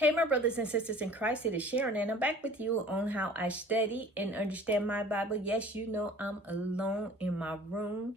Hey, my brothers and sisters in Christ, it is Sharon, and I'm back with you on how I study and understand my Bible. Yes, you know I'm alone in my room,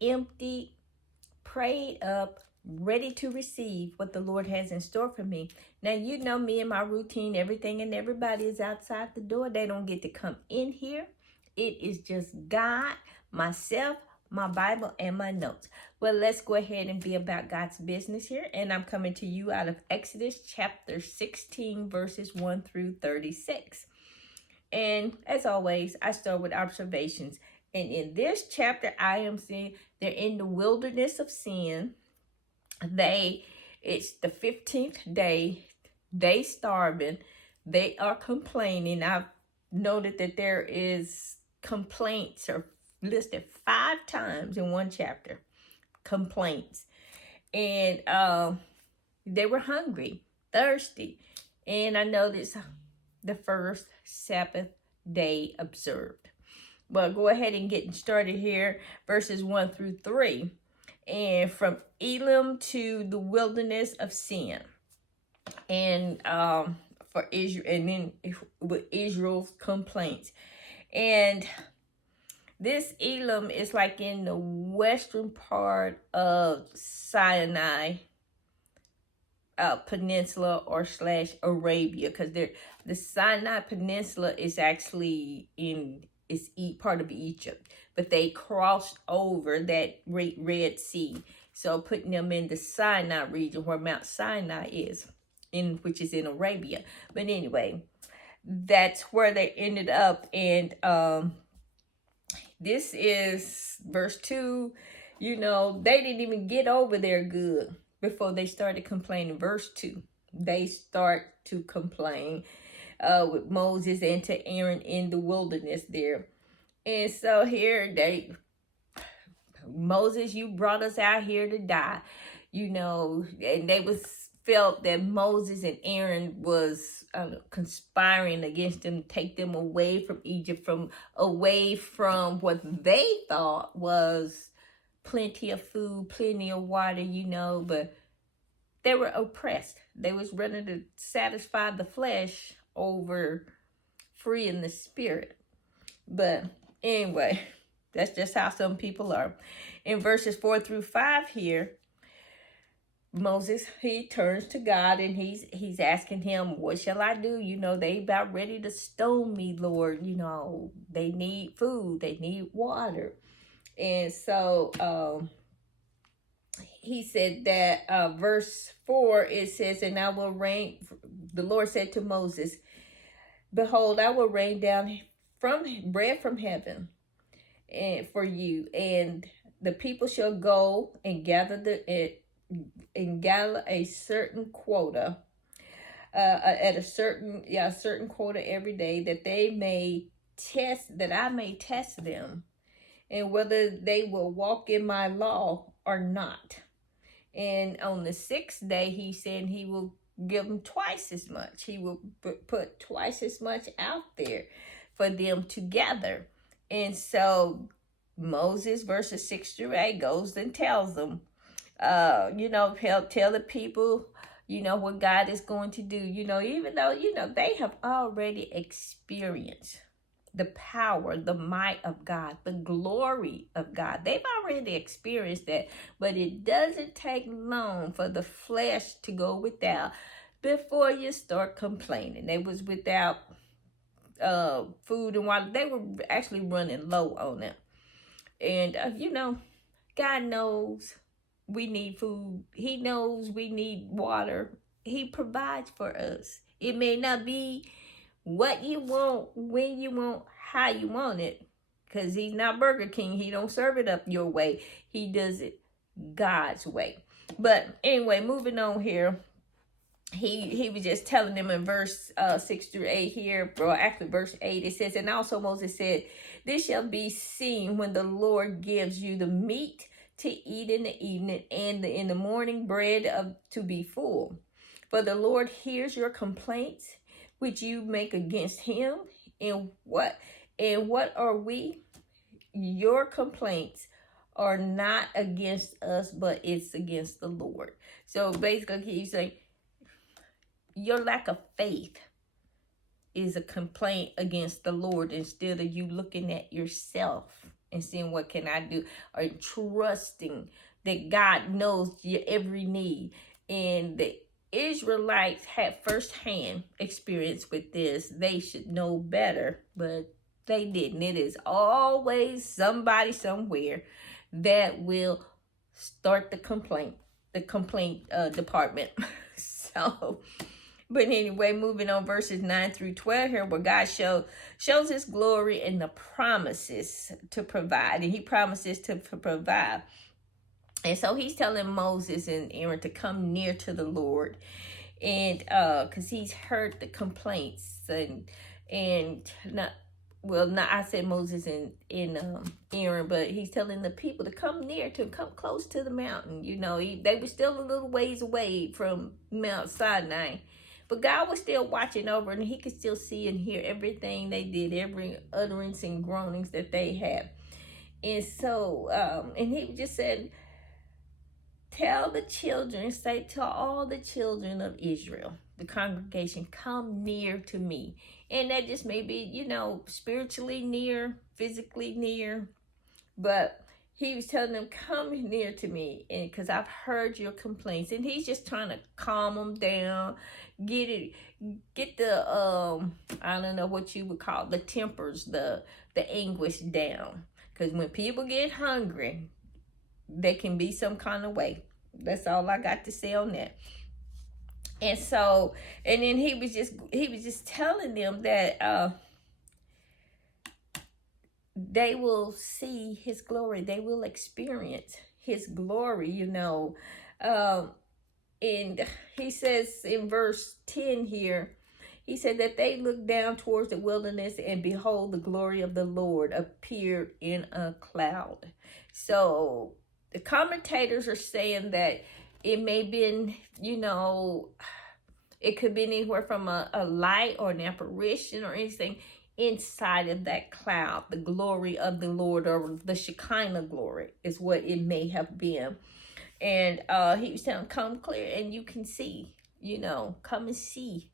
empty, prayed up, ready to receive what the Lord has in store for me. Now, you know me and my routine, everything and everybody is outside the door. They don't get to come in here. It is just God, myself, my Bible, and my notes. Well, let's go ahead and be about God's business here. And I'm coming to you out of Exodus chapter 16, verses 1 through 36. And as always, I start with observations. And in this chapter, I am seeing they're in the wilderness of sin. It's the 15th day. They starving. They are complaining. I've noted that there is complaints are listed 5 times in one chapter. Complaints. And they were hungry, thirsty. And I noticed the first Sabbath day observed. Well, go ahead and get started here. Verses 1 through 3. And from Elim to the wilderness of Sin. And for Israel, and then with Israel's complaints. And this Elim is like in the western part of Sinai Peninsula or / Arabia, because the Sinai Peninsula is actually part of Egypt, but they crossed over that Red Sea, so putting them in the Sinai region where Mount Sinai is, which is in Arabia. But anyway, that's where they ended up. And this is verse 2. You know, they didn't even get over there good before they started complaining. Verse 2, they start to complain with Moses and to Aaron in the wilderness there. And so here Moses, you brought us out here to die, you know. And they felt that Moses and Aaron was conspiring against them, take them away from Egypt, away from what they thought was plenty of food, plenty of water, you know. But they were oppressed. They was running to satisfy the flesh over freeing the spirit. But anyway, that's just how some people are. In verses 4 through 5 here, Moses, he turns to God and he's asking him, what shall I do? You know, they about ready to stone me, Lord. You know, they need food, they need water. And so he said that verse 4, it says, and I will rain, the Lord said to Moses, behold, I will rain down bread from heaven and for you, and the people shall go and gather a certain quota at a certain quota every day, that I may test them, and whether they will walk in my law or not. And on the 6th day, he said he will give them twice as much. He will put twice as much out there for them to gather. And so Moses, verses 6 through 8, goes and tells them, you know, tell the people, you know, what God is going to do. You know, even though, you know, they have already experienced the power, the might of God, the glory of God. They've already experienced that, but it doesn't take long for the flesh to go without before you start complaining. They was without food and water. They were actually running low on it. And, you know, God knows we need food. He knows we need water. He provides for us. It may not be what you want, when you want, how you want it, because he's not Burger King. He don't serve it up your way. He does it God's way. But anyway, moving on here, he was just telling them in verse 6 through 8 here, or actually verse 8, it says, and also Moses said, this shall be seen when the Lord gives you the meat to eat in the evening, and in the morning bread to be full. For the Lord hears your complaints, which you make against him. And what are we? Your complaints are not against us, but it's against the Lord. So basically he's saying, your lack of faith is a complaint against the Lord, instead of you looking at yourself and seeing what can I do, or trusting that God knows your every need. And the Israelites had firsthand experience with this. They should know better, but they didn't. It is always somebody somewhere that will start the complaint department. So, but anyway, moving on, verses 9 through 12 here, where God shows his glory and the promises to provide. And he promises to provide. And so he's telling Moses and Aaron to come near to the Lord. And because he's heard the complaints, and not, well, not, I said Moses and Aaron, but he's telling the people to come close to the mountain. You know, they were still a little ways away from Mount Sinai, but God was still watching over, and he could still see and hear everything they did, every utterance and groanings that they had. And so, and he just said, tell the children, say to all the children of Israel, the congregation, come near to me. And that just may be, you know, spiritually near, physically near. But he was telling them, come near to me, and because I've heard your complaints. And he's just trying to calm them down, get the, I don't know what you would call the tempers, the anguish down. Because when people get hungry, they can be some kind of way. That's all I got to say on that. And so, and then he was just telling them that they will see his glory. They will experience his glory, you know. And he says in verse 10 here, he said that they looked down towards the wilderness, and behold, the glory of the Lord appeared in a cloud. So the commentators are saying that it may have been, you know, it could be anywhere from a light or an apparition or anything inside of that cloud. The glory of the Lord, or the Shekinah glory, is what it may have been. And he was telling them, come clear and you can see, you know, come and see.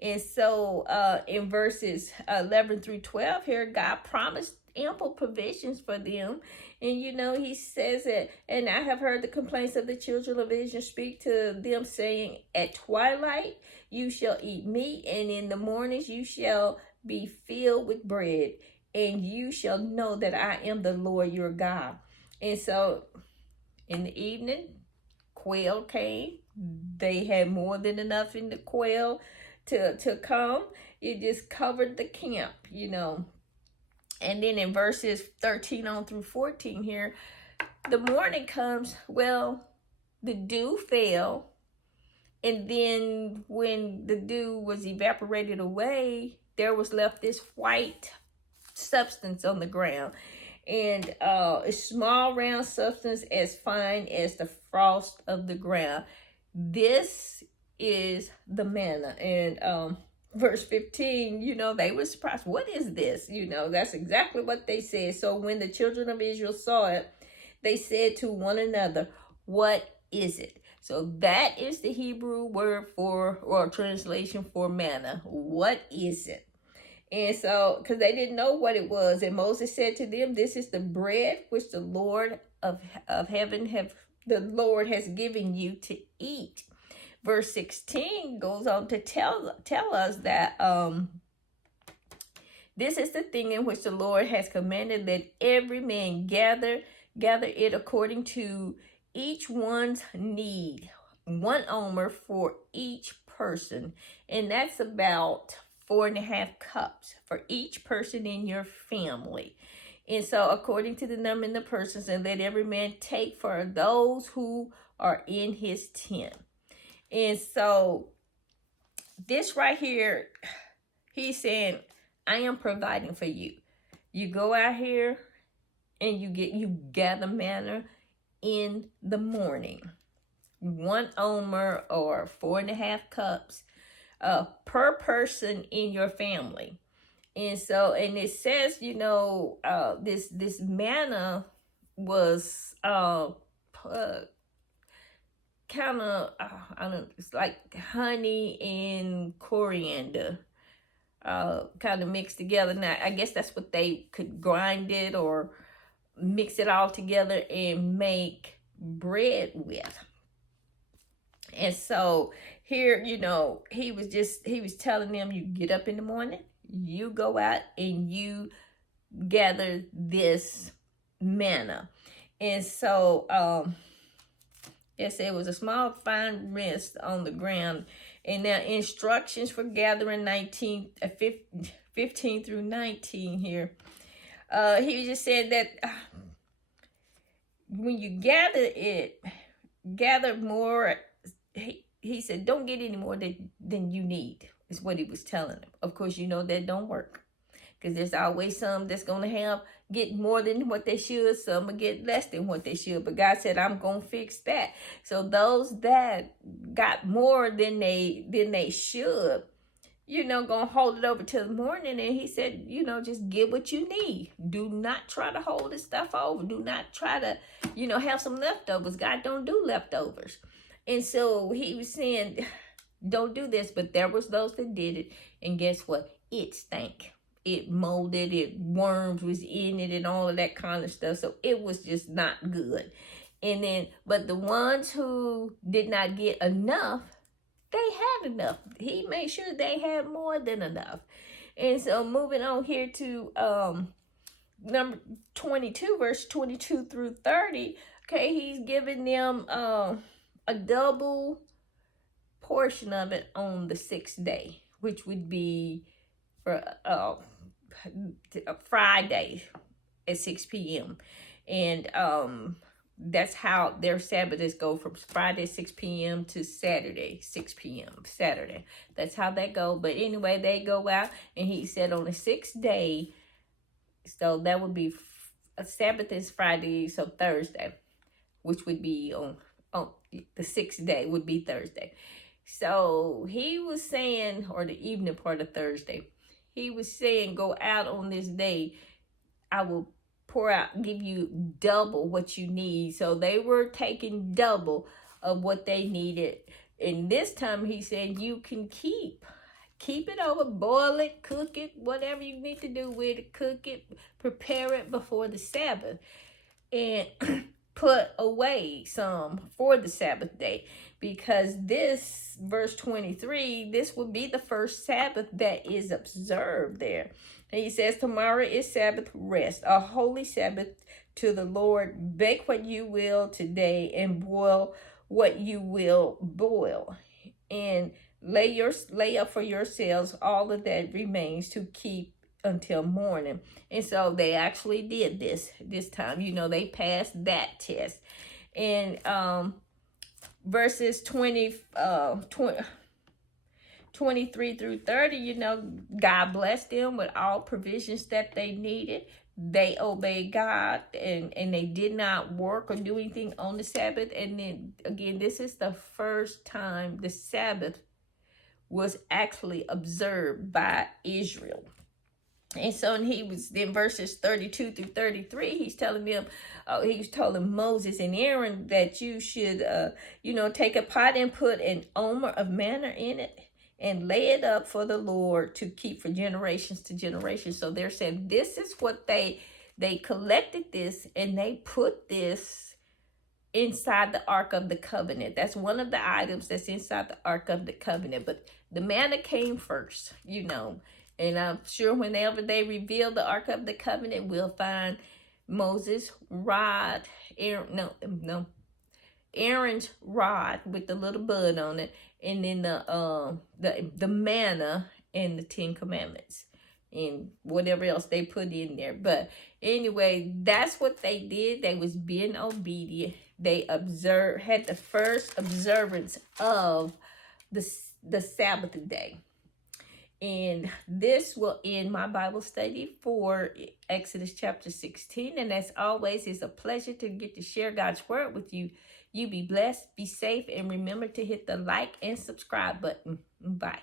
And so in verses 11 through 12 here, God promised ample provisions for them. And, you know, he says that, and I have heard the complaints of the children of Israel, speak to them, saying, at twilight you shall eat meat, and in the mornings you shall be filled with bread, and you shall know that I am the Lord your God. And so in the evening, quail came. They had more than enough in the quail to come. It just covered the camp, you know. And then in verses 13 on through 14 here, the morning comes, well, the dew fell. And then when the dew was evaporated away, there was left this white substance on the ground. And a small round substance as fine as the frost of the ground. This is the manna. And verse 15, you know, they were surprised. What is this? You know, that's exactly what they said. So when the children of Israel saw it, they said to one another, what is it? So that is the Hebrew word for, or translation for manna. What is it? And so, because they didn't know what it was. And Moses said to them, this is the bread which the Lord of heaven the Lord has given you to eat. Verse 16 goes on to tell us that this is the thing in which the Lord has commanded, that every man gather it according to each one's need, 1 omer for each person. And that's about 4.5 cups for each person in your family. And so according to the number of the persons, and let every man take for those who are in his tent. And so this right here, he's saying, I am providing for you. You go out here and you gather manna in the morning. 1 omer, or 4.5 cups per person in your family. And so, and it says, you know, this manna was kind of, I don't know, it's like honey and coriander kind of mixed together. Now, I guess that's what they could grind it or mix it all together and make bread with. And so here, you know, he was telling them, you get up in the morning, you go out and you gather this manna. And so yes, it was a small fine wrist on the ground. And now instructions for gathering 15 through 19 here. He just said that when you gather it, gather more. He said, don't get any more than you need, is what he was telling them. Of course, you know that don't work. Because there's always some that's going to get more than what they should. Some will get less than what they should. But God said, I'm going to fix that. So those that got more than they should, you know, going to hold it over till the morning. And he said, you know, just get what you need. Do not try to hold this stuff over. Do not try to, you know, have some leftovers. God don't do leftovers. And so he was saying, don't do this. But there was those that did it. And guess what? It stank. It molded, worms was in it and all of that kind of stuff. So it was just not good. And then, but the ones who did not get enough, they had enough. He made sure they had more than enough. And so moving on here to number 22, verse 22 through 30. Okay, he's giving them a double portion of it on the 6th day, which would be for Friday at 6 p.m. And that's how their Sabbaths go, from Friday 6 p.m. to Saturday 6 p.m. Saturday. That's how they go. But anyway, they go out, and he said on the 6th day, so that would be a Sabbath is Friday, so Thursday, which would be on the 6th day would be Thursday. So he was saying, or the evening part of Thursday, he was saying, go out on this day. I will give you double what you need. So they were taking double of what they needed. And this time he said, you can keep it over, boil it, cook it, whatever you need to do with it, cook it, prepare it before the Sabbath, and put away some for the Sabbath day. Because this, verse 23, this will be the first Sabbath that is observed there. And he says, tomorrow is Sabbath rest, a holy Sabbath to the Lord. Bake what you will today and boil what you will boil. And lay up for yourselves all of that remains to keep until morning. And so they actually did this time. You know, they passed that test. And verses 23 through 30, you know, God blessed them with all provisions that they needed. They obeyed God, and they did not work or do anything on the Sabbath. And then again, this is the first time the Sabbath was actually observed by Israel. And so he was in verses 32 through 33, he's telling them, he was telling Moses and Aaron that you should, take a pot and put an omer of manna in it and lay it up for the Lord to keep for generations to generations. So they're saying this is what they collected this, and they put this inside the Ark of the Covenant. That's one of the items that's inside the Ark of the Covenant. But the manna came first, you know. And I'm sure whenever they reveal the Ark of the Covenant, we'll find Moses' rod, Aaron's rod with the little bud on it, and then the manna and the 10 Commandments and whatever else they put in there. But anyway, that's what they did. They was being obedient. They had the first observance of the Sabbath day. And this will end my Bible study for Exodus chapter 16. And as always, it's a pleasure to get to share God's word with you. You be blessed, be safe, and remember to hit the like and subscribe button. Bye.